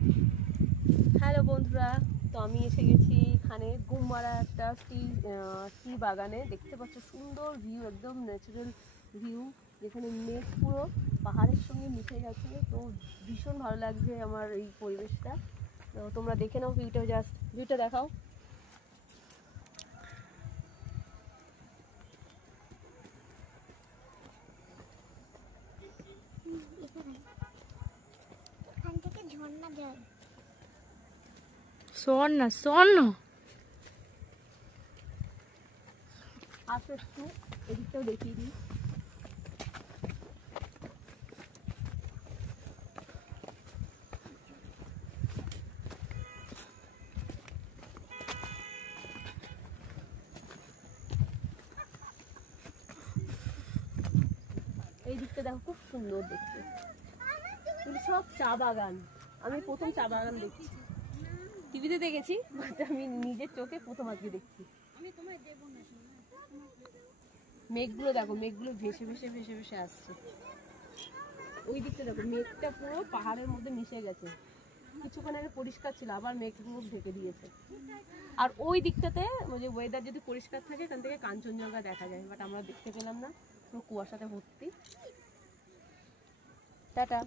Hello বন্ধুরা, তো আমি এসে গেছি এখানে গুমমারা একটা টি বাগানে। দেখতে পাচ্ছ সুন্দর ভিউ, একদম ন্যাচারাল ভিউ, যেখানে মেঘ পুরো পাহাড়ের সঙ্গে মিশে গেছে। তো ভীষণ ভালো লাগছে আমার এই পরিবেশটা। তো তোমরা দেখে নাও ভিউটা, জাস্ট ভিউটা দেখাও। স্বর্ণ স্বর্ণ আসো একটু এদিকটাও দেখিয়ে দিই। এই দিকটা দেখো, খুব সুন্দর দেখতে, কিন্তু সব চা বাগান। আমি প্রথম চা বাগান দেখছি, টিভিতে দেখেছি, বাট আমি নিজের চোখে প্রথম আজকে দেখছি। মেঘগুলো দেখো, মেঘগুলো ভেসে ভেসে ভেসে ভেসে আসছে। ওই দিকটা দেখো, মেঘটা পুরো পাহাড়ের মধ্যে মিশে গেছে। কিছুক্ষণ আগে পরিষ্কার ছিল, আবার মেঘগুলো ঢেকে দিয়েছে। আর ওই দিকটাতে যে ওয়েদার যদি পরিষ্কার থাকে, এখান থেকে কাঞ্চনজঙ্ঘা দেখা যায়, বাট আমরা দেখতে পেলাম না, পুরো কুয়াশাতে ভর্তি। টাটা।